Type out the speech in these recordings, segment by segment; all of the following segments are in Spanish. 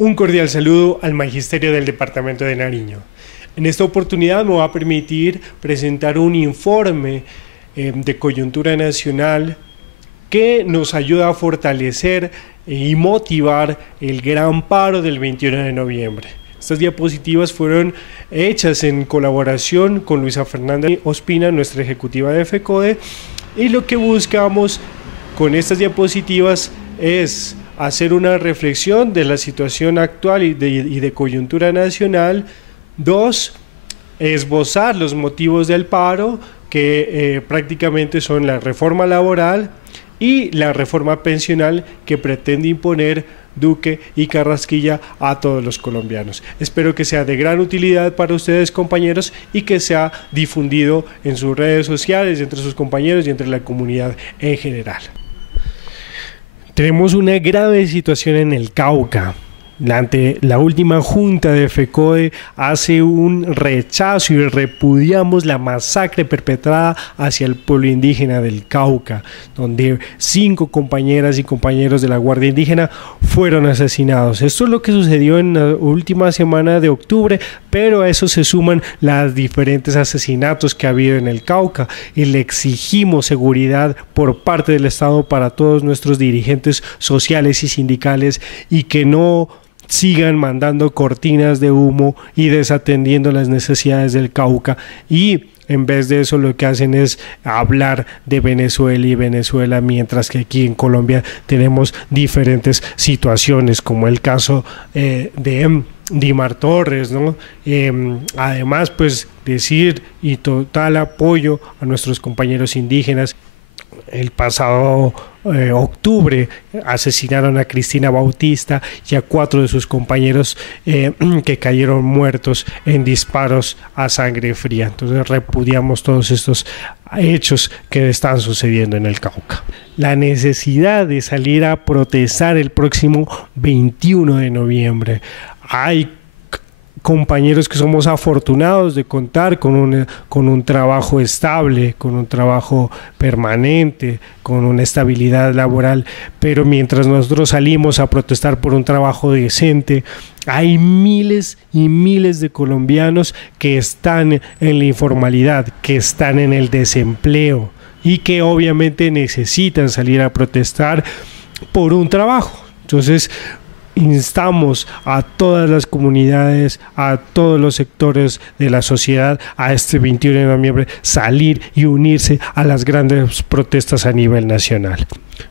Un cordial saludo al Magisterio del Departamento de Nariño. En esta oportunidad me va a permitir presentar un informe de coyuntura nacional que nos ayuda a fortalecer y motivar el gran paro del 21 de noviembre. Estas diapositivas fueron hechas en colaboración con Luisa Fernanda Ospina, nuestra ejecutiva de FECODE, y lo que buscamos con estas diapositivas es hacer una reflexión de la situación actual y de coyuntura nacional. 2, esbozar los motivos del paro, que prácticamente son la reforma laboral y la reforma pensional que pretende imponer Duque y Carrasquilla a todos los colombianos. Espero que sea de gran utilidad para ustedes, compañeros, y que sea difundido en sus redes sociales, entre sus compañeros y entre la comunidad en general. Tenemos una grave situación en el Cauca. Ante la última junta de FECODE hace un rechazo y repudiamos la masacre perpetrada hacia el pueblo indígena del Cauca, donde 5 compañeras y compañeros de la Guardia Indígena fueron asesinados. Esto es lo que sucedió en la última semana de octubre, pero a eso se suman los diferentes asesinatos que ha habido en el Cauca, y le exigimos seguridad por parte del Estado para todos nuestros dirigentes sociales y sindicales, y que no sigan mandando cortinas de humo y desatendiendo las necesidades del Cauca, y en vez de eso lo que hacen es hablar de Venezuela y Venezuela, mientras que aquí en Colombia tenemos diferentes situaciones, como el caso de Dimar Torres, ¿no? Además, pues decir y total apoyo a nuestros compañeros indígenas. El pasado octubre asesinaron a Cristina Bautista y a 4 de sus compañeros que cayeron muertos en disparos a sangre fría. Entonces repudiamos todos estos hechos que están sucediendo en el Cauca. La necesidad de salir a protestar el próximo 21 de noviembre. Hay compañeros que somos afortunados de contar con un trabajo estable, con un trabajo permanente, con una estabilidad laboral, pero mientras nosotros salimos a protestar por un trabajo decente, hay miles y miles de colombianos que están en la informalidad, que están en el desempleo y que obviamente necesitan salir a protestar por un trabajo. Entonces, instamos a todas las comunidades, a todos los sectores de la sociedad, a este 21 de noviembre salir y unirse a las grandes protestas a nivel nacional.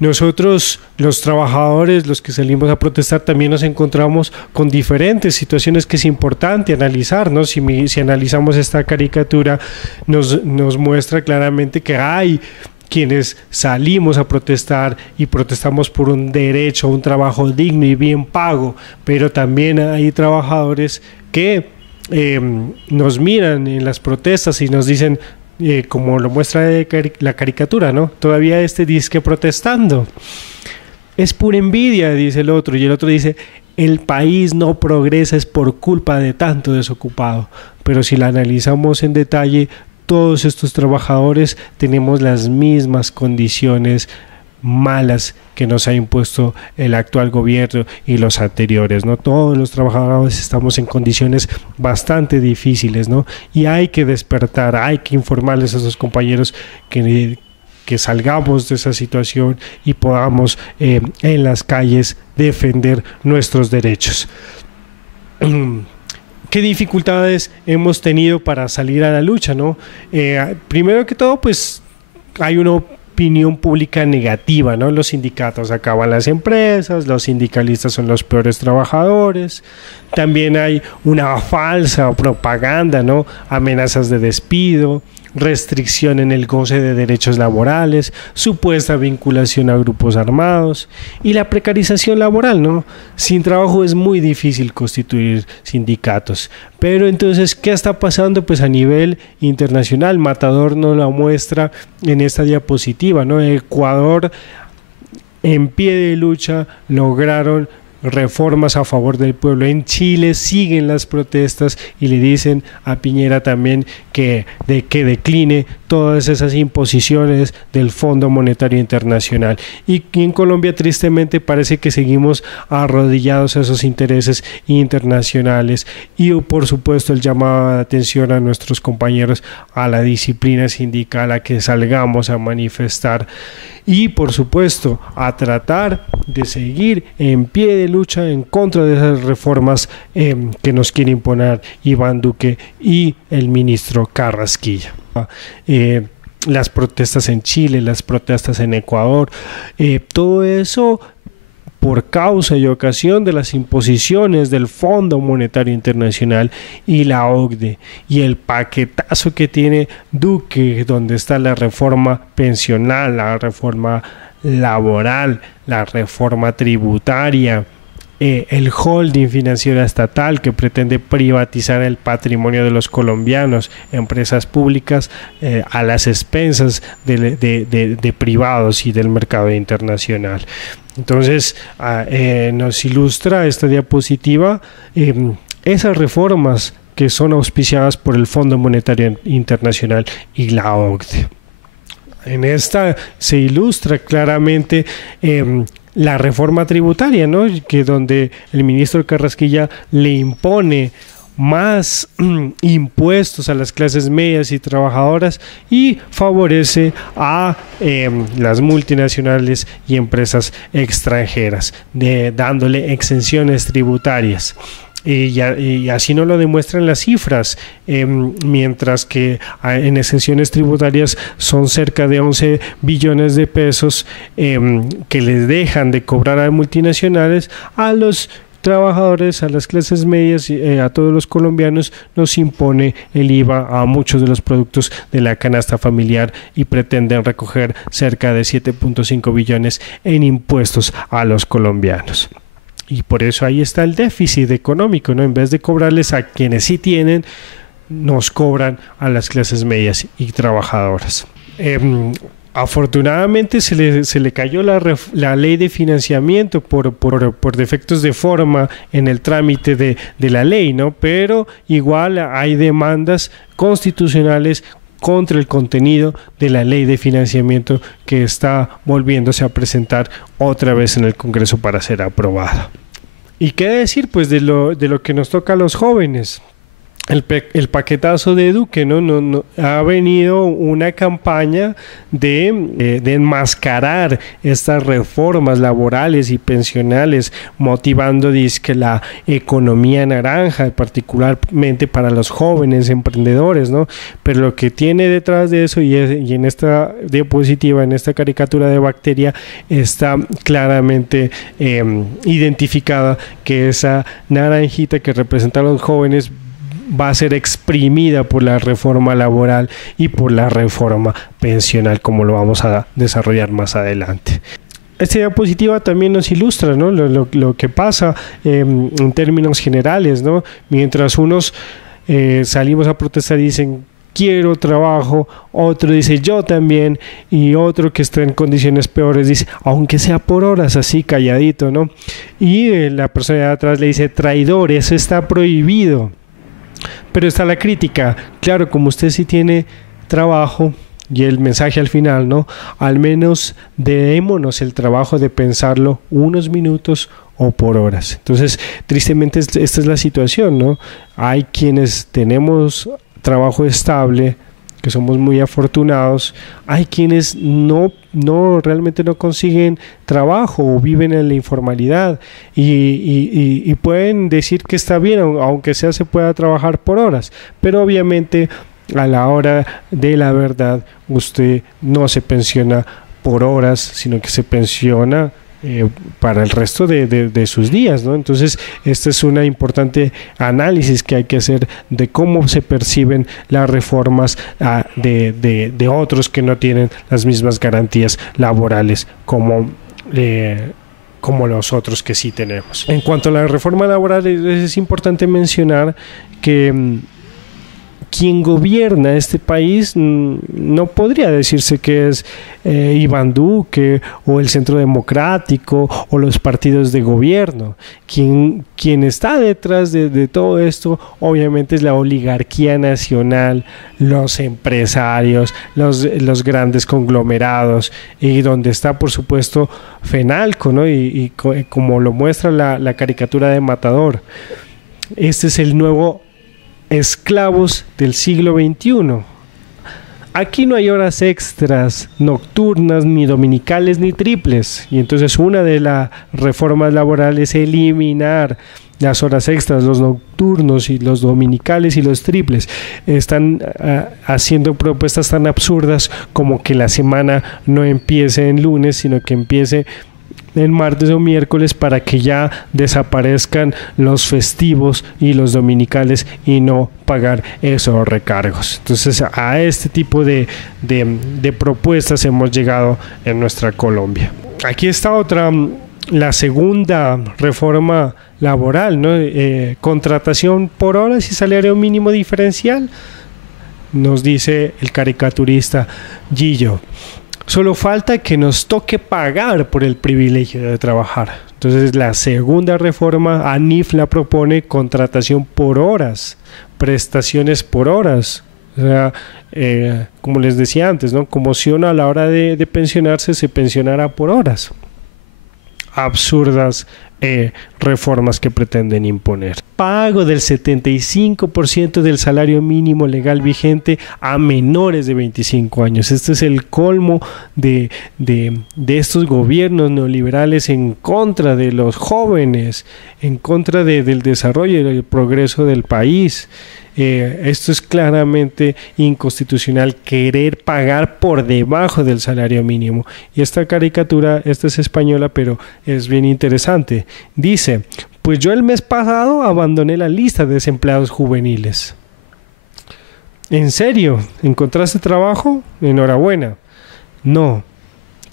Nosotros, los trabajadores, los que salimos a protestar, también nos encontramos con diferentes situaciones que es importante analizar, ¿no? Si analizamos esta caricatura, nos muestra claramente que hay quienes salimos a protestar y protestamos por un derecho a un trabajo digno y bien pago, pero también hay trabajadores que nos miran en las protestas y nos dicen, como lo muestra la caricatura, ¿no? Todavía disque protestando. Es pura envidia, dice el otro, y el otro dice, el país no progresa es por culpa de tanto desocupado. Pero si la analizamos en detalle, todos estos trabajadores tenemos las mismas condiciones malas que nos ha impuesto el actual gobierno y los anteriores, ¿no? Todos los trabajadores estamos en condiciones bastante difíciles, ¿no? Y hay que despertar, hay que informarles a esos compañeros que salgamos de esa situación y podamos en las calles defender nuestros derechos. ¿Qué dificultades hemos tenido para salir a la lucha, ¿no? Primero que todo, pues hay una opinión pública negativa, ¿no? Los sindicatos acaban las empresas, los sindicalistas son los peores trabajadores. También hay una falsa propaganda, ¿no? Amenazas de despido, restricción en el goce de derechos laborales, supuesta vinculación a grupos armados y la precarización laboral, ¿no? Sin trabajo es muy difícil constituir sindicatos. Pero entonces, ¿qué está pasando? Pues a nivel internacional, Matador nos la muestra en esta diapositiva, ¿no? Ecuador, en pie de lucha, lograron reformas a favor del pueblo. En Chile siguen las protestas y le dicen a Piñera también que decline todas esas imposiciones del Fondo Monetario Internacional. Y en Colombia tristemente parece que seguimos arrodillados a esos intereses internacionales, y por supuesto el llamado de atención a nuestros compañeros a la disciplina sindical, a que salgamos a manifestar y por supuesto a tratar de seguir en pie de lucha en contra de esas reformas que nos quiere imponer Iván Duque y el ministro Carrasquilla. Las protestas en Chile, las protestas en Ecuador, todo eso por causa y ocasión de las imposiciones del Fondo Monetario Internacional y la OCDE, y el paquetazo que tiene Duque, donde está la reforma pensional, la reforma laboral, la reforma tributaria, el holding financiero estatal que pretende privatizar el patrimonio de los colombianos, empresas públicas a las expensas de privados y del mercado internacional. Entonces nos ilustra esta diapositiva esas reformas que son auspiciadas por el Fondo Monetario Internacional y la OCDE. En esta se ilustra claramente la reforma tributaria, ¿no? Que donde el ministro Carrasquilla le impone más impuestos a las clases medias y trabajadoras y favorece a las multinacionales y empresas extranjeras, dándole exenciones tributarias. Y así nos lo demuestran las cifras, mientras que en exenciones tributarias son cerca de 11 billones de pesos que les dejan de cobrar a multinacionales. A los trabajadores, a las clases medias, a todos los colombianos nos impone el IVA a muchos de los productos de la canasta familiar y pretenden recoger cerca de 7.5 billones en impuestos a los colombianos. Y por eso ahí está el déficit económico, ¿no? En vez de cobrarles a quienes sí tienen, nos cobran a las clases medias y trabajadoras. Afortunadamente se le cayó la ley de financiamiento por defectos de forma en el trámite de la ley, ¿no? Pero igual hay demandas constitucionales contra el contenido de la ley de financiamiento que está volviéndose a presentar otra vez en el Congreso para ser aprobada. ¿Y qué decir pues de lo que nos toca a los jóvenes? El paquetazo de Duque, ¿no? Ha venido una campaña de enmascarar estas reformas laborales y pensionales, motivando dizque la economía naranja, particularmente para los jóvenes emprendedores, ¿no? Pero lo que tiene detrás de eso, y en esta diapositiva, en esta caricatura de bacteria, está claramente identificada que esa naranjita que representa a los jóvenes va a ser exprimida por la reforma laboral y por la reforma pensional, como lo vamos a desarrollar más adelante. Esta diapositiva también nos ilustra, ¿no? lo que pasa en términos generales, ¿no? Mientras unos salimos a protestar y dicen quiero trabajo, otro dice yo también, y otro que está en condiciones peores dice aunque sea por horas, así calladito, ¿no? Y la persona de atrás le dice traidor, eso está prohibido. Pero está la crítica, claro, como usted sí tiene trabajo, y el mensaje al final, ¿no? Al menos démonos el trabajo de pensarlo unos minutos o por horas. Entonces, tristemente esta es la situación, ¿no? Hay quienes tenemos trabajo estable, que somos muy afortunados, hay quienes realmente no consiguen trabajo o viven en la informalidad y pueden decir que está bien, aunque sea se pueda trabajar por horas, pero obviamente a la hora de la verdad usted no se pensiona por horas, sino que se pensiona para el resto de sus días, ¿no? Entonces, este es un importante análisis que hay que hacer de cómo se perciben las reformas de otros que no tienen las mismas garantías laborales como los otros que sí tenemos. En cuanto a la reforma laboral, es importante mencionar que quien gobierna este país no podría decirse que es Iván Duque o el Centro Democrático o los partidos de gobierno. Quien está detrás de todo esto obviamente es la oligarquía nacional, los empresarios, los grandes conglomerados, y donde está por supuesto Fenalco, ¿no? y como lo muestra la caricatura de Matador. Este es el nuevo esclavos del siglo XXI. Aquí no hay horas extras, nocturnas, ni dominicales, ni triples. Y entonces una de las reformas laborales es eliminar las horas extras, los nocturnos y los dominicales y los triples. Están haciendo propuestas tan absurdas como que la semana no empiece en lunes, sino que empiece el martes o miércoles, para que ya desaparezcan los festivos y los dominicales y no pagar esos recargos. Entonces a este tipo de propuestas hemos llegado en nuestra Colombia. Aquí está otra, la segunda reforma laboral, ¿no? Contratación por horas y salario mínimo diferencial. Nos dice el caricaturista Gillo: solo falta que nos toque pagar por el privilegio de trabajar. Entonces la segunda reforma, ANIF la propone: contratación por horas, prestaciones por horas. O sea, como les decía antes, ¿no? Como si uno a la hora de pensionarse se pensionara por horas. Absurdas reformas que pretenden imponer. Pago del 75% del salario mínimo legal vigente a menores de 25 años. Este es el colmo de estos gobiernos neoliberales en contra de los jóvenes, en contra del desarrollo y del progreso del país. Esto es claramente inconstitucional, querer pagar por debajo del salario mínimo. Y esta caricatura, esta es española, pero es bien interesante. Dice: pues yo el mes pasado abandoné la lista de desempleados juveniles. ¿En serio? ¿Encontraste trabajo? Enhorabuena. No,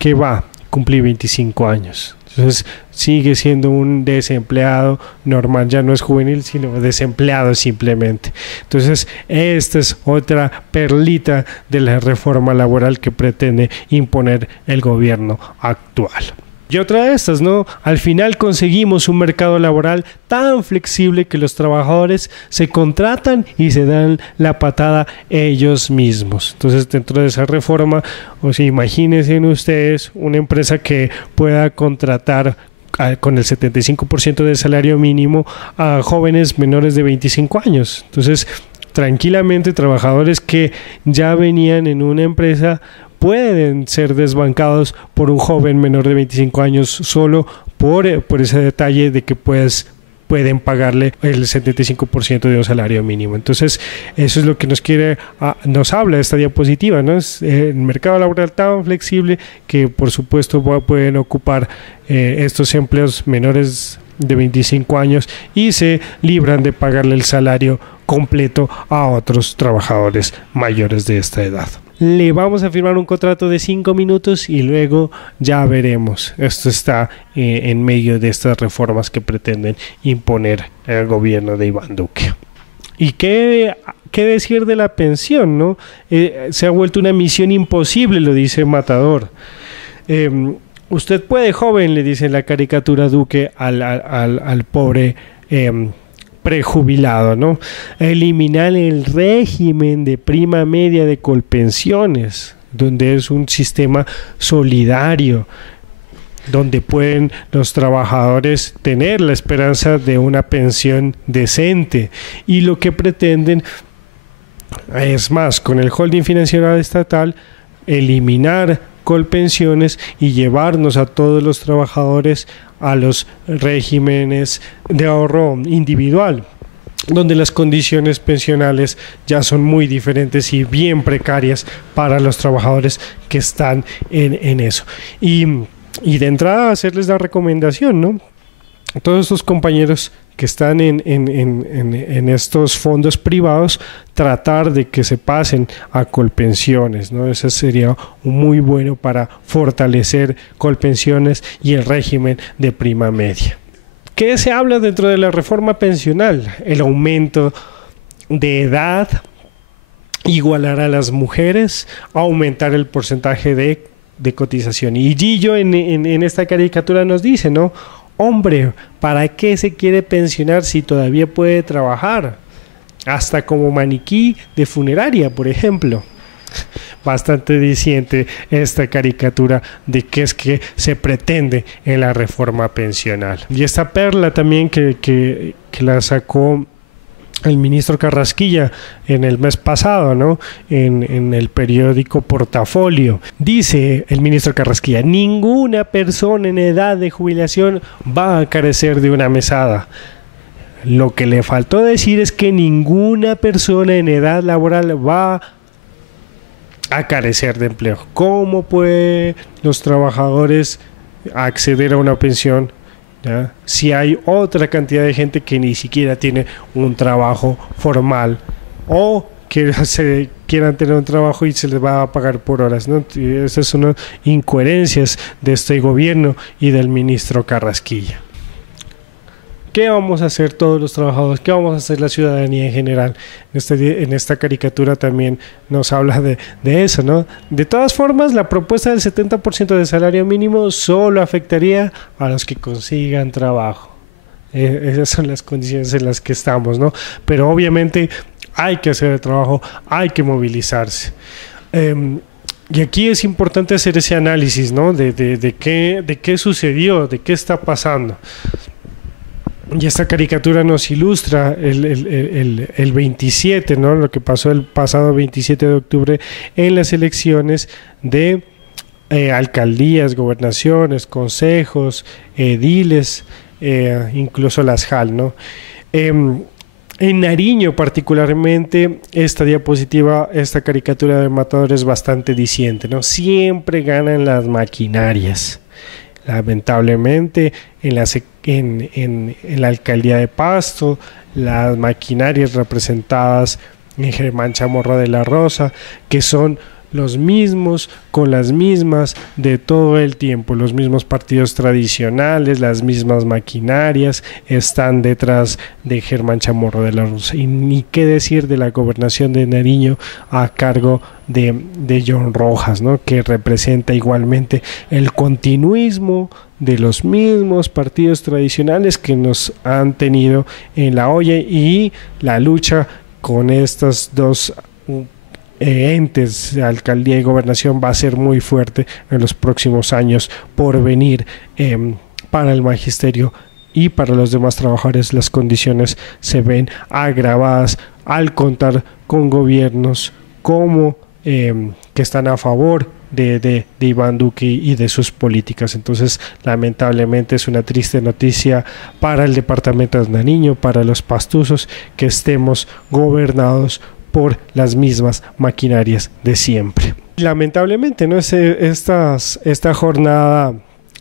¿qué va? Cumplí 25 años. Entonces sigue siendo un desempleado normal, ya no es juvenil, sino desempleado simplemente. Entonces esta es otra perlita de la reforma laboral que pretende imponer el gobierno actual. Y otra de estas, ¿no? Al final conseguimos un mercado laboral tan flexible que los trabajadores se contratan y se dan la patada ellos mismos. Entonces, dentro de esa reforma, o sea, imagínense ustedes una empresa que pueda contratar con el 75% del salario mínimo a jóvenes menores de 25 años. Entonces, tranquilamente, trabajadores que ya venían en una empresa pueden ser desbancados por un joven menor de 25 años solo por ese detalle de que pueden pagarle el 75% de un salario mínimo. Entonces, eso es lo que nos habla esta diapositiva, ¿no? Es el mercado laboral tan flexible que, por supuesto, pueden ocupar estos empleos menores de 25 años y se libran de pagarle el salario completo a otros trabajadores mayores de esta edad. Le vamos a firmar un contrato de 5 minutos y luego ya veremos. Esto está en medio de estas reformas que pretenden imponer el gobierno de Iván Duque. ¿Y qué decir de la pensión, no? Se ha vuelto una misión imposible, lo dice Matador. Usted puede, joven, le dice la caricatura Duque al pobre prejubilado, ¿no? Eliminar el régimen de prima media de Colpensiones, donde es un sistema solidario, donde pueden los trabajadores tener la esperanza de una pensión decente. Y lo que pretenden es más, con el holding financiero estatal, eliminar Colpensiones y llevarnos a todos los trabajadores a los regímenes de ahorro individual, donde las condiciones pensionales ya son muy diferentes y bien precarias para los trabajadores que están en eso. Y de entrada hacerles la recomendación, ¿no? Todos estos compañeros que están en estos fondos privados, tratar de que se pasen a Colpensiones, ¿no? Eso sería muy bueno para fortalecer Colpensiones y el régimen de prima media. ¿Qué se habla dentro de la reforma pensional? El aumento de edad igualar a las mujeres, aumentar el porcentaje de cotización. Y Gillo en esta caricatura nos dice, ¿no? Hombre, ¿para qué se quiere pensionar si todavía puede trabajar? Hasta como maniquí de funeraria, por ejemplo. Bastante diciente esta caricatura de qué es que se pretende en la reforma pensional. Y esta perla también que la sacó el ministro Carrasquilla en el mes pasado, ¿no? En el periódico Portafolio. Dice el ministro Carrasquilla: ninguna persona en edad de jubilación va a carecer de una mesada. Lo que le faltó decir es que ninguna persona en edad laboral va a carecer de empleo. ¿Cómo pueden los trabajadores acceder a una pensión, ¿ya?, si hay otra cantidad de gente que ni siquiera tiene un trabajo formal o que se quieran tener un trabajo y se les va a pagar por horas, ¿no? Esas son incoherencias de este gobierno y del ministro Carrasquilla. ¿Qué vamos a hacer todos los trabajadores? ¿Qué vamos a hacer la ciudadanía en general? En esta caricatura también nos habla de eso, ¿no? De todas formas, la propuesta del 70% de salario mínimo solo afectaría a los que consigan trabajo. Esas son las condiciones en las que estamos, ¿no? Pero obviamente hay que hacer el trabajo, hay que movilizarse. Y aquí es importante hacer ese análisis, ¿no? De qué sucedió, de qué está pasando. Y esta caricatura nos ilustra el 27, ¿no? Lo que pasó el pasado 27 de octubre en las elecciones de alcaldías, gobernaciones, consejos, ediles, incluso las JAL, ¿no? En Nariño particularmente, esta diapositiva, esta caricatura de Matador es bastante diciente, ¿no? Siempre ganan las maquinarias. Lamentablemente, en la alcaldía de Pasto, las maquinarias representadas en Germán Chamorro de la Rosa, que son los mismos con las mismas de todo el tiempo, los mismos partidos tradicionales, las mismas maquinarias están detrás de Germán Chamorro de la Rosa. Y ni qué decir de la gobernación de Nariño a cargo de John Rojas, ¿no? Que representa igualmente el continuismo de los mismos partidos tradicionales que nos han tenido en la olla, y la lucha con estas dos entes, alcaldía y gobernación, va a ser muy fuerte en los próximos años por venir. Para el magisterio y para los demás trabajadores, las condiciones se ven agravadas al contar con gobiernos como que están a favor de Iván Duque y de sus políticas. Entonces, lamentablemente, es una triste noticia para el departamento de Nariño, para los pastusos, que estemos gobernados por las mismas maquinarias de siempre. Lamentablemente, ¿no? Esta jornada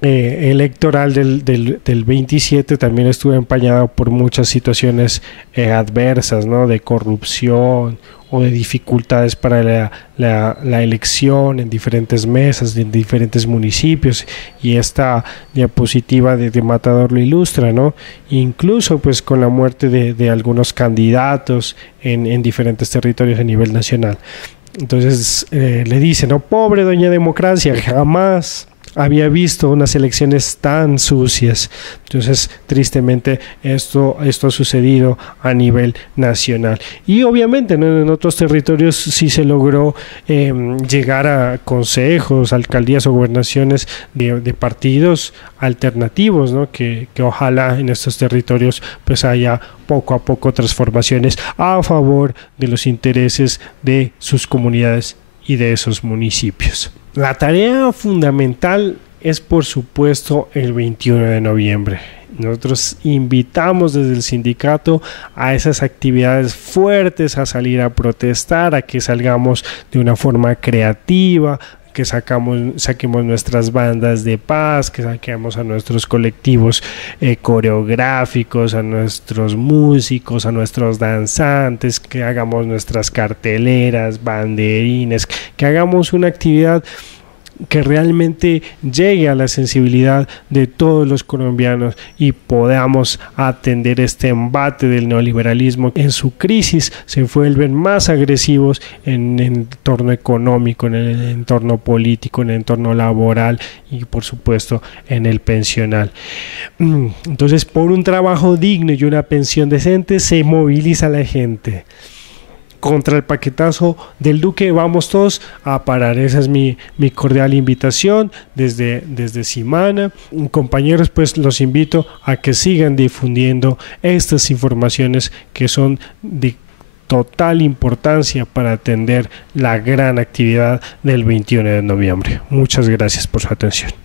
electoral del 27 también estuvo empañada por muchas situaciones adversas, ¿no? De corrupción o de dificultades para la elección en diferentes mesas, en diferentes municipios, y esta diapositiva de Matador lo ilustra, ¿no? Incluso pues con la muerte de algunos candidatos en diferentes territorios a nivel nacional. Entonces le dice, ¿no? Pobre doña democracia, jamás había visto unas elecciones tan sucias. Entonces, tristemente, esto ha sucedido a nivel nacional. Y obviamente, ¿no? En otros territorios sí se logró llegar a consejos, alcaldías o gobernaciones de partidos alternativos, ¿no? Que ojalá en estos territorios pues haya poco a poco transformaciones a favor de los intereses de sus comunidades y de esos municipios. La tarea fundamental es, por supuesto, el 21 de noviembre. Nosotros invitamos desde el sindicato a esas actividades fuertes, a salir a protestar, a que salgamos de una forma creativa, que saquemos nuestras bandas de paz, que saquemos a nuestros colectivos coreográficos, a nuestros músicos, a nuestros danzantes, que hagamos nuestras carteleras, banderines, que hagamos una actividad que realmente llegue a la sensibilidad de todos los colombianos y podamos atender este embate del neoliberalismo. En su crisis se vuelven más agresivos en el entorno económico, en el entorno político, en el entorno laboral y por supuesto en el pensional. Entonces, por un trabajo digno y una pensión decente se moviliza la gente. Contra el paquetazo del Duque vamos todos a parar. Esa es mi cordial invitación desde Simana. Compañeros, pues los invito a que sigan difundiendo estas informaciones que son de total importancia para atender la gran actividad del 21 de noviembre. Muchas gracias por su atención.